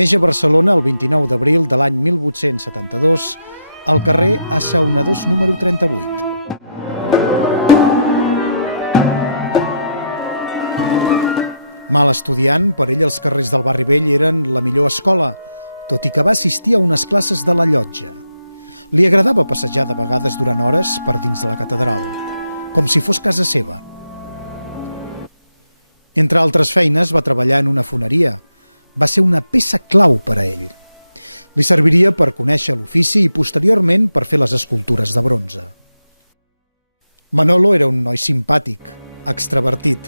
Neix a Barcelona el 29 d'abril de l'any 1872 al carrer de Selva de Sud, 38. Mal estudiant, per ell els carrers del barri vell eren la millor escola, tot i que va assistir a unes classes de la llotja. Li agradava passejar de vegades durant hores per dins de la catedral, com si fos casa seva. Entre altres feines va treballar en una floreria. Va ser una peça clau per a ell. Li serviria per conèixer l'ofici i posteriorment per fer les escultures de bronze. Manolo era un noi simpàtic, extravertit,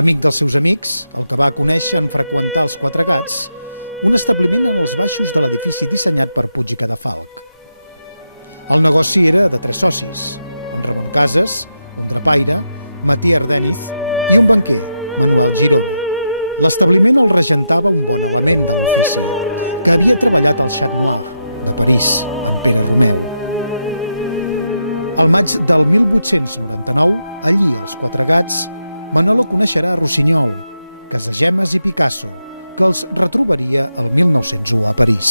amic dels seus amics, el va conèixer en freqüentar els Quatre Gats, un establiment en els baixos de l'edifici dissenyat per Puig Cadafalch. El negoci era de tres socis, Ramon Casas, Trapaire, Matías Hernández i el banquer Manuel Giró. L'establiment el regentava un moviment de professor que havia treballat al Sorbonne, de París i Bordeaux. Al maig del 1899, allí als Quatre Gats, Manolo coneixerà Rossinyol, Casagemas i Picasso, que els retrobaria en 1901 a París.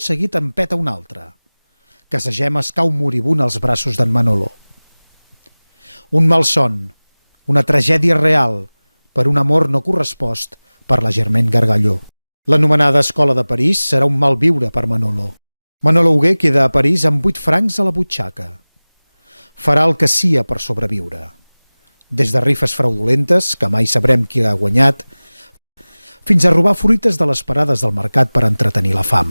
Seguit en peta un altre. Casagemas cau moribund als braços del Manolo. Un malson, una tragèdia real per un amor no correspost per la gent ben Carallo. L'anomenada Escola de París serà un malviure per Manolo. Manolo que queda a París amb 8 francs a la butxaca. Farà el que sia per sobreviure. Des de rifes fraudulentes, que mai sabrem qui ha guanyat, fins a robar fruites de les parades del mercat per entretenir la fam.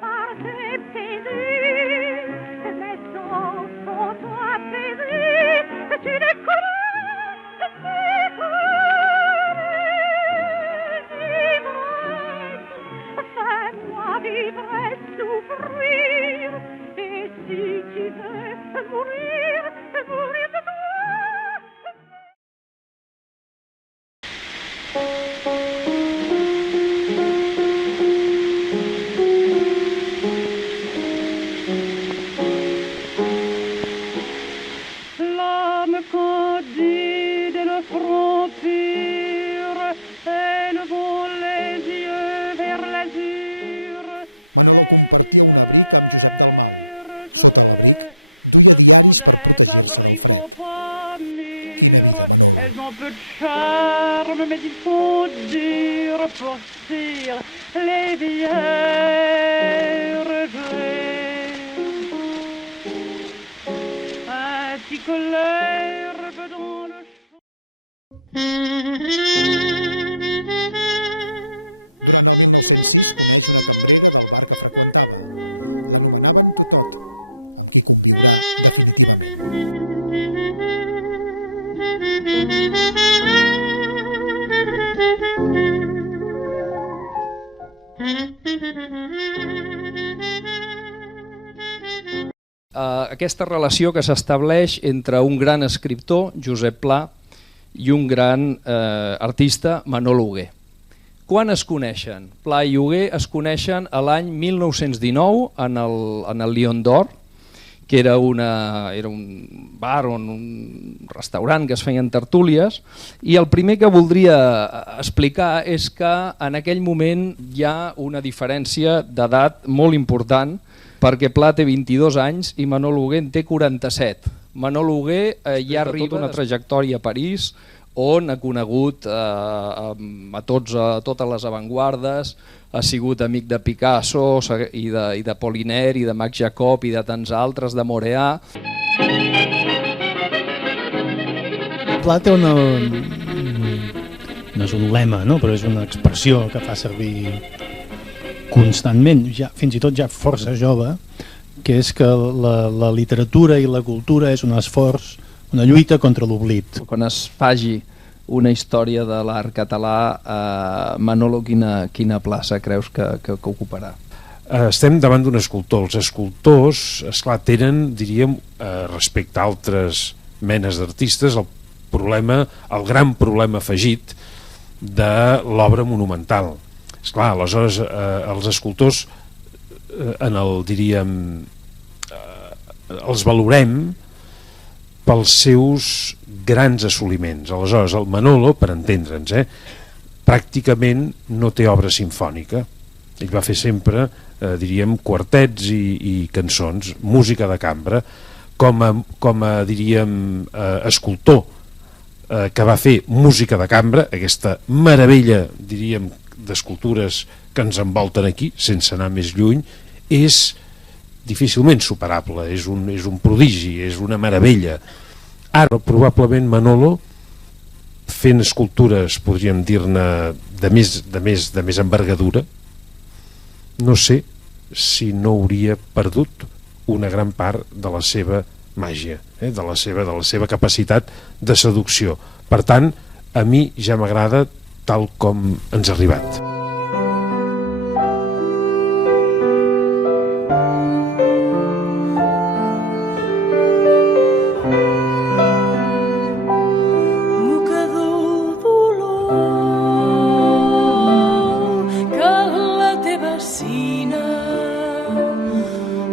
Par tes baisers candide et le front pur, elles vont les yeux vers l'azur, les yeux des abricots pas mûrs. Elles ont peu de charme, mais ils sont durs pour cire les vieilles regrets. Ainsi que l'herbe dans le champ. Aquesta relació que s'estableix entre un gran escriptor, Josep Pla, i un gran artista, Manolo Hugué. Quan es coneixen? Pla i Hugué es coneixen a l'any 1919 en el Lion d'Or, que era un bar, un restaurant que es feien tertúlies, i el primer que voldria explicar és que en aquell moment hi ha una diferència d'edat molt important, perquè Pla té 22 anys i Manolo Hugué en té 47. Manolo Hugué ja arriba una trajectòria a París on ha conegut a totes les avantguardes, ha sigut amic de Picasso i de Apollinaire i de Max Jacob i de tants altres, de Moreà. Pla té no és un lema, no? Però és una expressió que fa servir constantment, fins i tot ja força jove, que és que la literatura i la cultura és un esforç, una lluita contra l'oblit. Quan es faci una història de l'art català, Manolo, quina plaça creus que ocuparà? Estem davant d'un escultor. Els escultors, esclar, tenen, diríem, respecte a altres menes d'artistes, el gran problema afegit de l'obra monumental. Esclar, aleshores els escultors els valorem pels seus grans assoliments. Aleshores el Manolo, per entendre'ns, pràcticament no té obra simfònica. Ell va fer sempre, diríem, quartets i cançons, música de cambra, com a diríem, escultor que va fer música de cambra, aquesta meravella, diríem, d'escultures que ens envolten aquí, sense anar més lluny, és difícilment superable, és un prodigi, és una meravella. Ara, probablement, Manolo, fent escultures, podríem dir-ne, de més envergadura, no sé si no hauria perdut una gran part de la seva màgia, de la seva capacitat de seducció. Per tant, a mi ja m'agrada tal com ens ha arribat.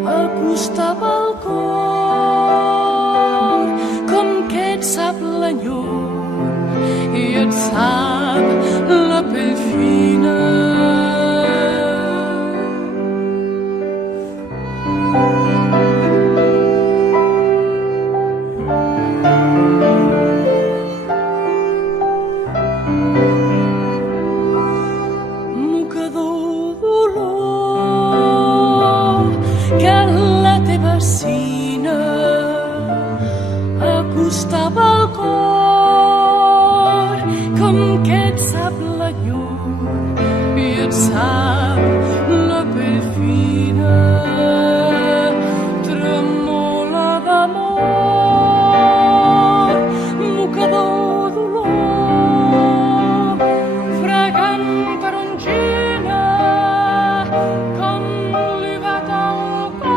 Acostava el cor com que et sap l'enyor i et sap la pell fina. Mocador dolor que la teva sina acostava el cor com que et sap l'enyor i et sap la pell fina. Tremola d'amor, mocador dolor, fregant tarongina com li bat el cor.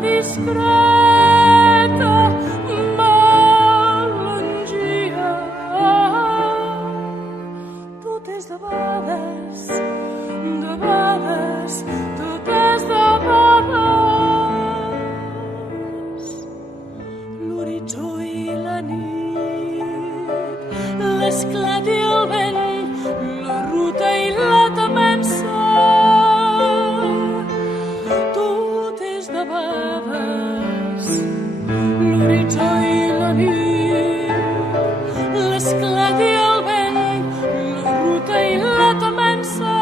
discreta melangia. Tot és debades, debades, tot és debades. L'horitzó i la nit, l'esclat i el vent, la ruta i la temença. Tot és debades, l'horitzó i la nit, l'esclat i el vent, la ruta i la temença.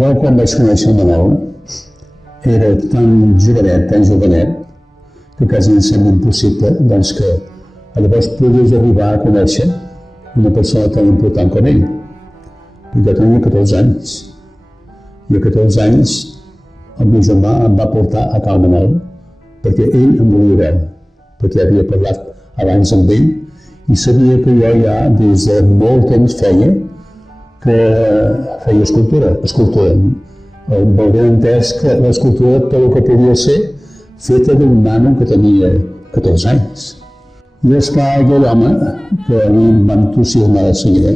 Jo, quan vaig conèixer el Manol, era tan jovenet, que quasi em sembla impossible que llavors pogués arribar a conèixer una persona tan important com ell. Jo tenia 14 anys. I a 14 anys el meu germà em va portar a Cal Manol perquè ell em volia veure, perquè havia parlat abans amb ell i sabia que jo ja des de molt temps feia escultura. Vol ben entès que l'escultura tot el que podia ser feta d'un nano que tenia 14 anys. I esclar, aquell home que a mi em va entusiasmar de seguida,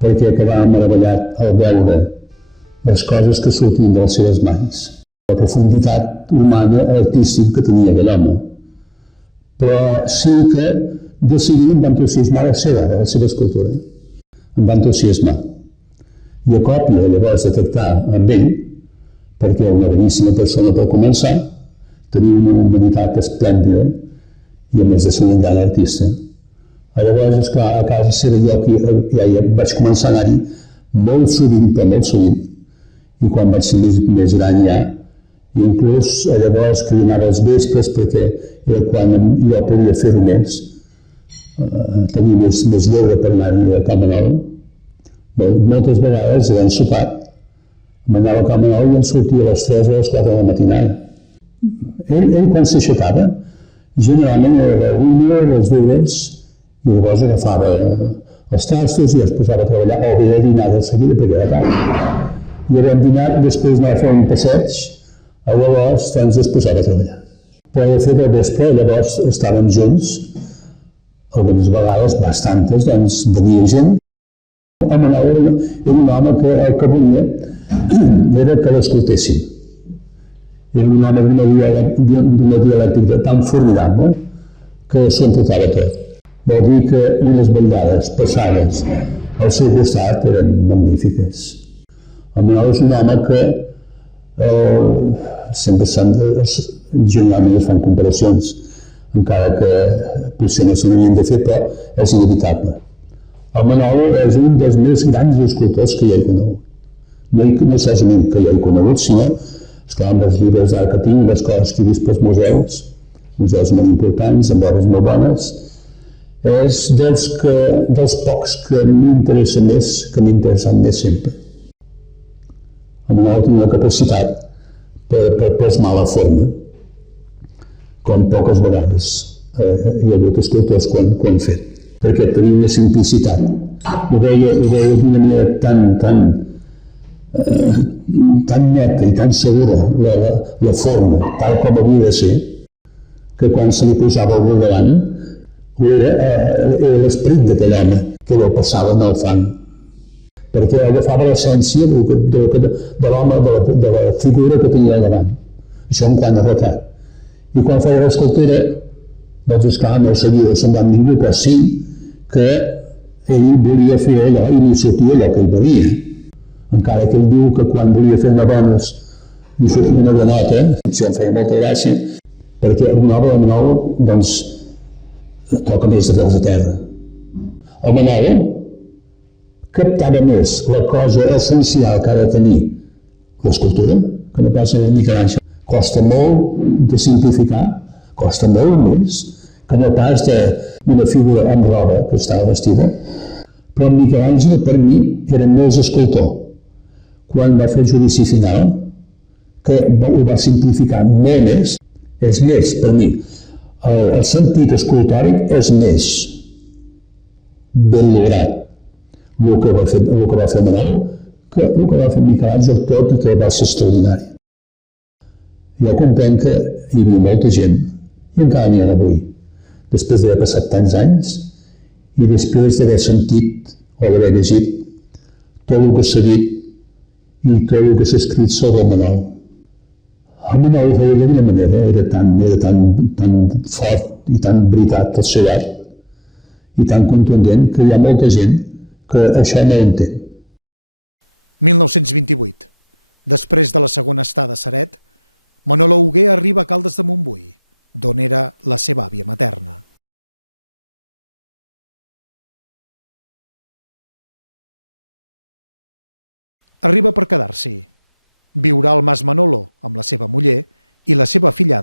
perquè quedava meravellat al veure les coses que sortien de les seves mans, la profunditat humana artística que tenia aquell home. Però sí que de seguida em va entusiasmar la seva escultura. Em va entusiasmar. I a còpia, llavors, de tractar amb ell, perquè una boníssima persona per començar, tenia una humanitat esplèndida i a més de ser un gran artista. Llavors, esclar, a casa seva jo ja vaig començar a anar-hi molt sovint, però molt sovint, i quan vaig ser més gran ja, i inclús llavors que hi anava als vespres perquè era quan jo podia fer-ho més, tenia més lleure per anar-hi a Cal Manol. Moltes vegades, havent sopat, m'anava a Cal Manol i em sortia a les 3 o a les 4 de la matinada. Ell quan s'aixecava, generalment era a una, a les 2, i llavors agafava els tastos i es posava a treballar, o bé a dinar de seguida perquè era tard. I havent dinat, després anava a fer un passeig, llavors es posava a treballar. Però de fet al vespre, llavors estàvem junts, algunes vegades, bastantes, venia gent. El Manol era un home que el que volia era que l'escoltessin. Era un home d'una dialèctica tan formidable que s'ho emportava tot. Vol dir que unes vetllades passades al seu costat eren magnífiques. El Manol és un home que sempre generalment es fan comparacions, encara que potser no s'haurien de fer, però és inevitable. El Manol és un dels més grans escultors que jo he conegut. No solament que jo he conegut, sinó, esclar, amb els llibres d'art que tinc, les coses que he vist pels museus molt importants, amb obres molt bones, és dels pocs que m'interessa més, que m'ha interessat més sempre. El Manol té una capacitat per plasmar la forma, com poques vegades hi ha hagut escultors que ho han fet, perquè tenia una simplicitat. Ho veia d'una manera tan neta i tan segura la forma, tal com havia de ser, que quan se li posava algú davant, era l'esperit d'aquell home que ho passava en el fang, perquè agafava l'essència de l'home, de la figura que tenia al davant. Això en quant a retrat. I quan feia l'escultura, doncs esclar, no seguia semblant ningú, però sí que ell volia fer allò i li sortia allò que ell volia. Encara que ell diu que quan volia fer una dona li sortia una granota, això em feia molta gràcia, perquè el Manol, doncs, toca més de peus a terra. El Manol captava més la cosa essencial que ha de tenir l'escultura, que no passa amb Miquel Àngel. Costa molt de simplificar, costa molt més que no pas d'una figura amb roba que estava vestida, però Miquel Àngel per mi era més escultor. Quan va fer el judici final, que ho va simplificar molt més, és més, per mi, el sentit escultòric és més ben lograt el que va fer Manol que el que va fer Miquel Àngel, tot i que va ser extraordinari. Jo comprenc que hi havia molta gent, i encara n'hi ha avui, després d'haver passat tants anys i després d'haver sentit o d'haver llegit tot el que s'ha dit i tot el que s'ha escrit sobre el Manol. El Manol ho feia d'una manera, era tan fort i tan veritat el seu art i tan contundent que hi ha molta gent que això no ho entén. 1928. Després de la segona estada a Saret, Manolo Hugué arriba a Caldes de Montbui, d'on era la seva àvia natal. Arriba per quedar-s'hi. Viurà al Mas Manolo amb la seva muller i la seva filla,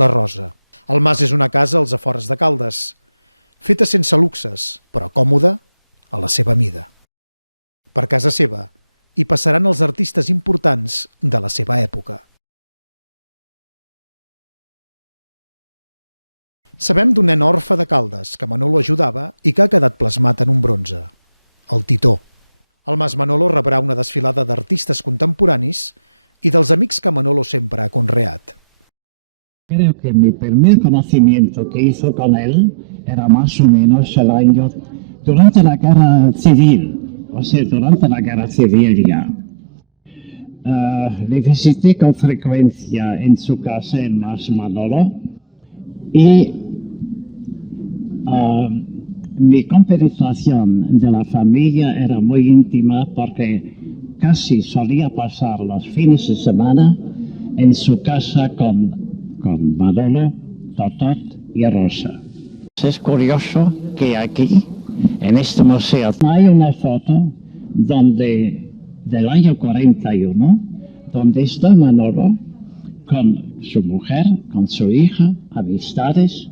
la Rosa. El Mas és una casa als afores de Caldes, feta sense luxes, però còmoda a la seva vida. Per casa seva hi passaran els artistes importants de la seva època. Sabem d'un nen orfe de Caldes que Manolo ajudava i que ha quedat plasmat en un bronze, el Titó. El Mas Manolo rebrà una desfilada d'artistes contemporanis y dels amics que Manolo sempre ha conreat. Creo que mi primer conocimiento que hizo con él era más o menos el año durante la guerra civil, o sea, durante la guerra civil ya. Le visité con frecuencia en su casa en Mas Manolo y mi compenetración de la familia era muy íntima porque casi solía pasar los fines de semana en su casa con Manolo, Totot y Rosa. Es curioso que aquí, en este museo, hay una foto del año 41, donde está Manolo con su mujer, con su hija, amistades,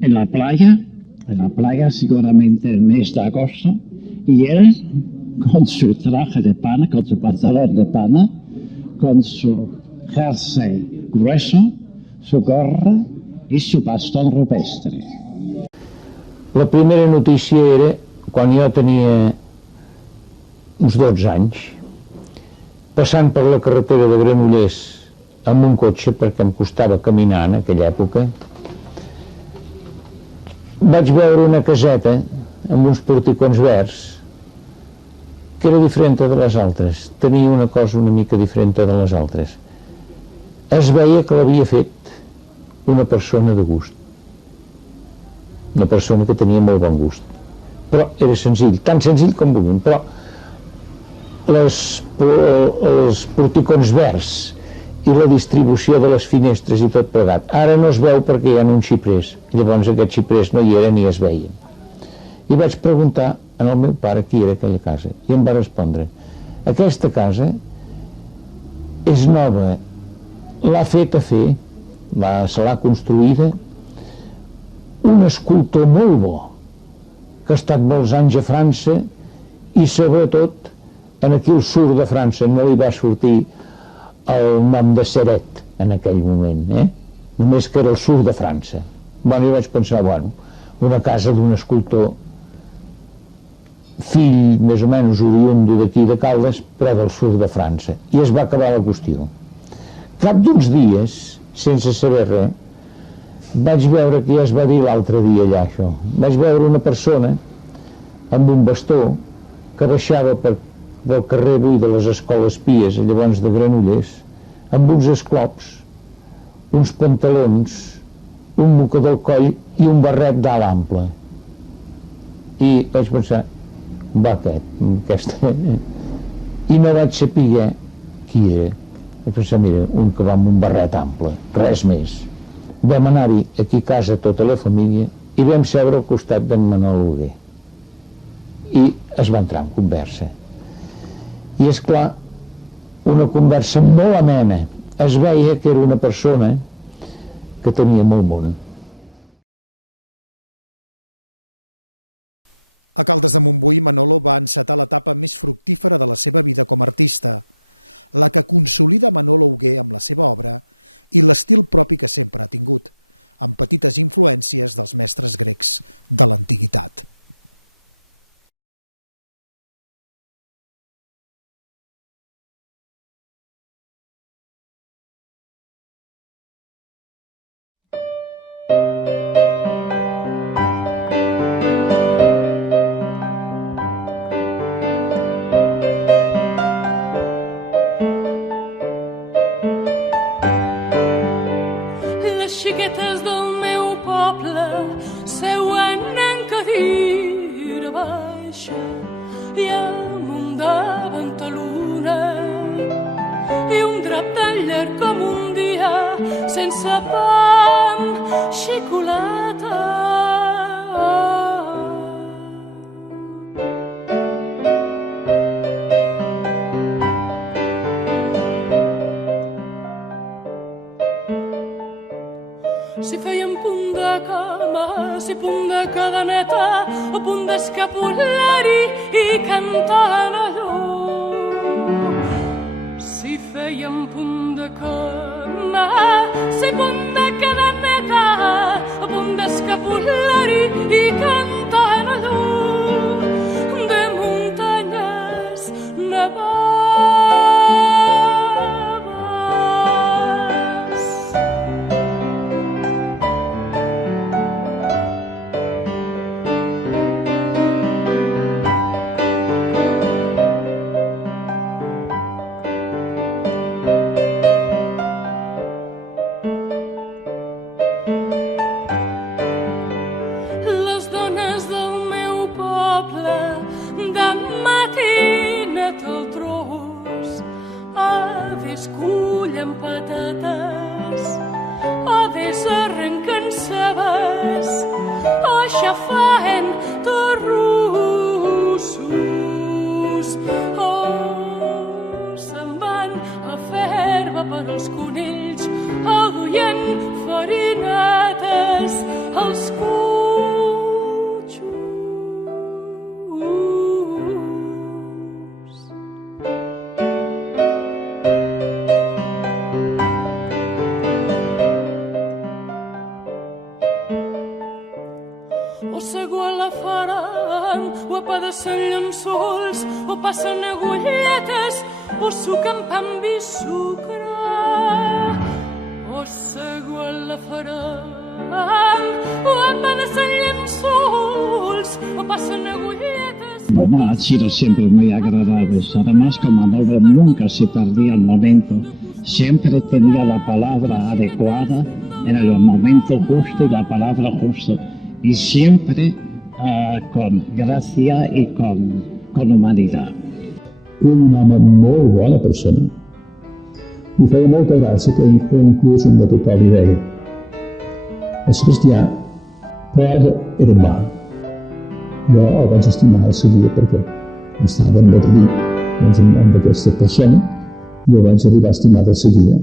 en la playa seguramente el mes de agosto, y él con su traje de pana, con su pantalón de pana, con su jersey grueso, su gorra i su bastón rupestre. La primera notícia era quan jo tenia uns 12 anys, passant per la carretera de Granollers amb un cotxe, perquè em costava caminar en aquella època, vaig veure una caseta amb uns porticons verds que era diferent de les altres, tenia una cosa una mica diferent de les altres. Es veia que l'havia fet una persona de gust. una persona que tenia molt bon gust, però era senzill, tan senzill com vulguin, però els porticons verds i la distribució de les finestres i tot plegat, ara no es veu perquè hi ha uns xiprers, llavors aquests xiprers no hi eren ni es veien. I vaig preguntar al meu pare qui era aquella casa i em va respondre: aquesta casa és nova, l'ha fet a fer, se l'ha construïda un escultor molt bo que ha estat molts anys a França i sobretot en aquí al sud de França no li va sortir el nom de Ceret en aquell moment, només que era el sud de França. Bueno, jo vaig pensar, una casa d'un escultor, fill més o menys oriundo d'aquí de Caldes, però del sud de França, i es va acabar la qüestió. Cap d'uns dies, sense saber res, vaig veure que ja es va dir l'altre dia allà això, vaig veure una persona amb un bastó que baixava del carrer buit de les escoles Pies, llavors de Granollers, amb uns esclops, uns pantalons, un mocador al coll i un barret d'alt ample. I vaig pensar, aquesta... I no vaig saber qui era. Vaig pensar, mira, un que va amb un barret ample, res més. Vam anar-hi aquí a casa tota la família i vam seure al costat d'en Manol Hugué. I es va entrar en conversa. I és clar, una conversa molt amena. Es veia que era una persona que tenia molt món. A Caldes de Montbui, Manolo va encetar l'etapa més fructífera de la seva vida com a artista, la que consolida Manolo Hugué amb la seva obra i l'estil propi que sempre ha tingut, amb petites influències dels mestres grecs de l'antiguitat. Xiquetes del meu poble seuen en cadira baixa i amunt davant a l'una i un drap tan llarg com un dia sense pa amb xocolata. Si feien punt de cama, si punt de cadeneta o punt d'escapulari i cantaven allò. Si feien punt de cama, si punt de cadeneta o punt d'escapulari i cantaven allò. De muntanyes nevades cullen patates, aves arrenquen cebes, o xafaen torrossos, o se'n van a fer herba per als conills, o duien farinetes als passen llençols o passen agulletes o suquen pa amb vi sucre o seguan la faran o passen llençols o passen agulletes. Bueno, ha sido siempre muy agradable. Además, como Manolo nunca se perdía el momento, siempre tenía la palabra adecuada en el momento justo y la palabra justa. y siempre con gracia y con humanidad. Un home molt bona persona. I feia molta gràcia que inclús un de total li deia: el Sebastià, però era humà. Jo el vaig estimar de seguida perquè estava endarrerit amb aquesta persona i el vaig arribar a estimar de seguida.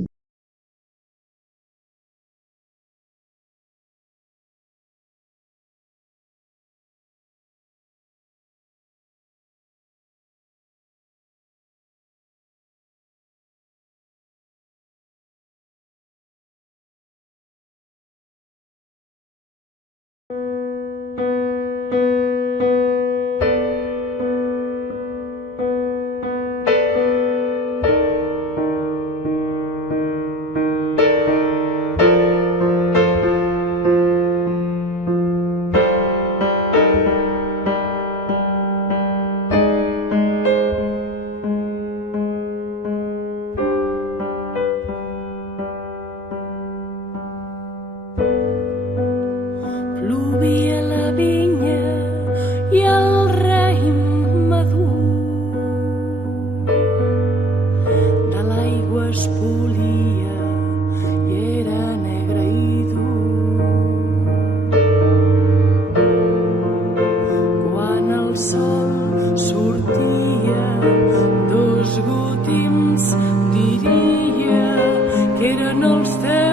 Plovia la vinya i el raïm madur. De l'aigua es polia i era negre i dur. Quan el sol sortia, dos gotims diria que eren els teus